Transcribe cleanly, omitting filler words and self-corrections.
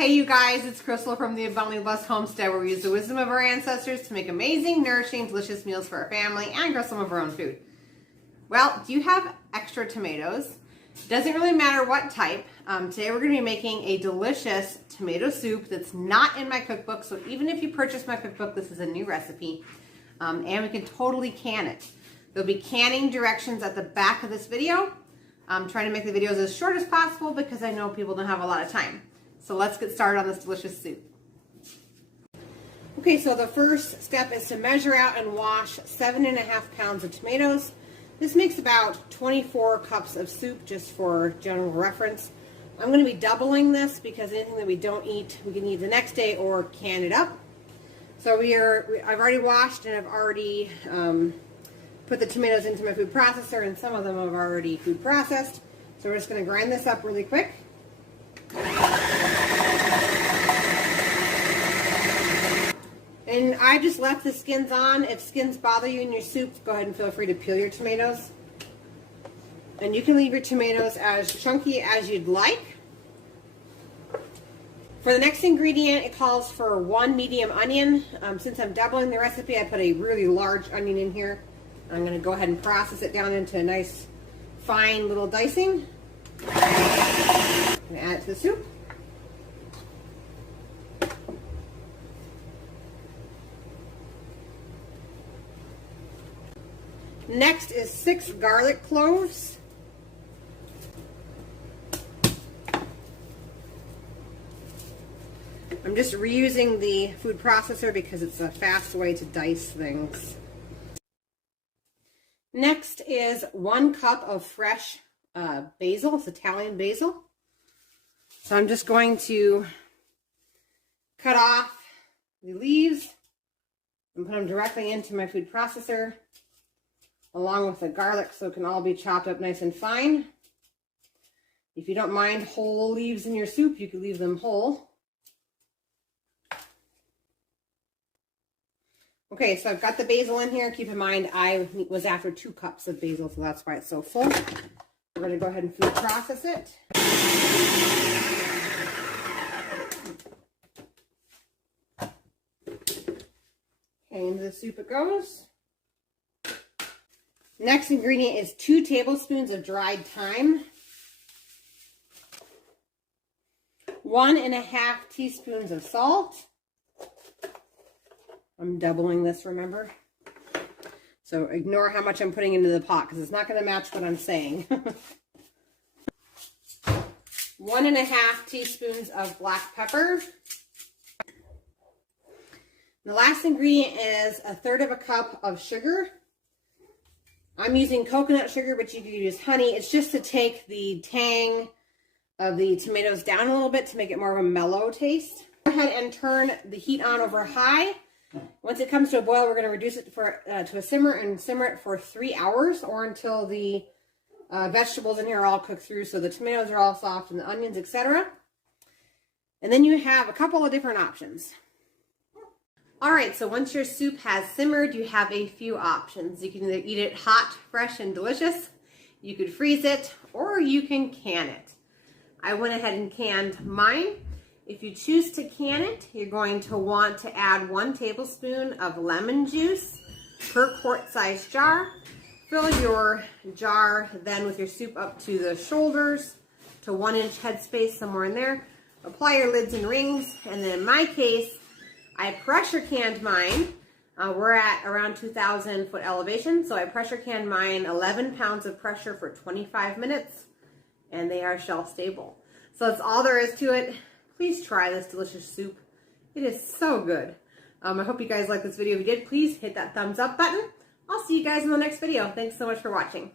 Hey you guys, it's Crystal from the Abundantly Blessed Homestead, where we use the wisdom of our ancestors to make amazing, nourishing, delicious meals for our family and grow some of our own food. Well, do you have extra tomatoes? Doesn't really matter what type. Today we're going to be making a delicious tomato soup that's not in my cookbook, so even if you purchase my cookbook, this is a new recipe, and we can totally can it. There'll be canning directions at the back of this video. I'm trying to make the videos as short as possible because I know people don't have a lot of time. So let's get started on this delicious soup. Okay, so the first step is to measure out and wash 7.5 pounds of tomatoes. This makes about 24 cups of soup, just for general reference. I'm going to be doubling this because anything that we don't eat, we can eat the next day or can it up. So I've already washed and I've already put the tomatoes into my food processor, and some of them have already food processed. So we're just going to grind this up really quick. And I just left the skins on. If skins bother you in your soup, go ahead and feel free to peel your tomatoes. And you can leave your tomatoes as chunky as you'd like. For the next ingredient, it calls for 1 medium onion. Since I'm doubling the recipe, I put a really large onion in here. I'm going to go ahead and process it down into a nice fine little dicing. I'm going to add it to the soup. Next is 6 garlic cloves. I'm just reusing the food processor because it's a fast way to dice things. Next is 1 cup of fresh basil. It's Italian basil. So I'm just going to cut off the leaves and put them directly into my food processor, along with the garlic, so it can all be chopped up nice and fine. If you don't mind whole leaves in your soup, you can leave them whole. Okay, so I've got the basil in here. Keep in mind, I was after 2 cups of basil, so that's why it's so full. We're going to go ahead and food process it. Okay, into the soup it goes. Next ingredient is 2 tablespoons of dried thyme, 1.5 teaspoons of salt. I'm doubling this, remember? So ignore how much I'm putting into the pot because it's not going to match what I'm saying. 1.5 teaspoons of black pepper. The last ingredient is 1/3 cup of sugar. I'm using coconut sugar, but you could use honey. It's just to take the tang of the tomatoes down a little bit to make it more of a mellow taste. Go ahead and turn the heat on over high. Once it comes to a boil, we're going to reduce it to a simmer and simmer it for 3 hours, or until the vegetables in here are all cooked through, so the tomatoes are all soft and the onions, etc. And then you have a couple of different options. All right, so once your soup has simmered, you have a few options. You can either eat it hot, fresh, and delicious. You could freeze it, or you can can it. I went ahead and canned mine. If you choose to can it, you're going to want to add 1 tablespoon of lemon juice per quart-sized jar. Fill your jar then with your soup up to the shoulders, to 1-inch headspace, somewhere in there. Apply your lids and rings, and then in my case, I pressure canned mine. We're at around 2,000 foot elevation, so I pressure canned mine 11 pounds of pressure for 25 minutes, and they are shelf stable. So that's all there is to it. Please try this delicious soup. It is so good. I hope you guys liked this video. If you did, please hit that thumbs up button. I'll see you guys in the next video. Thanks so much for watching.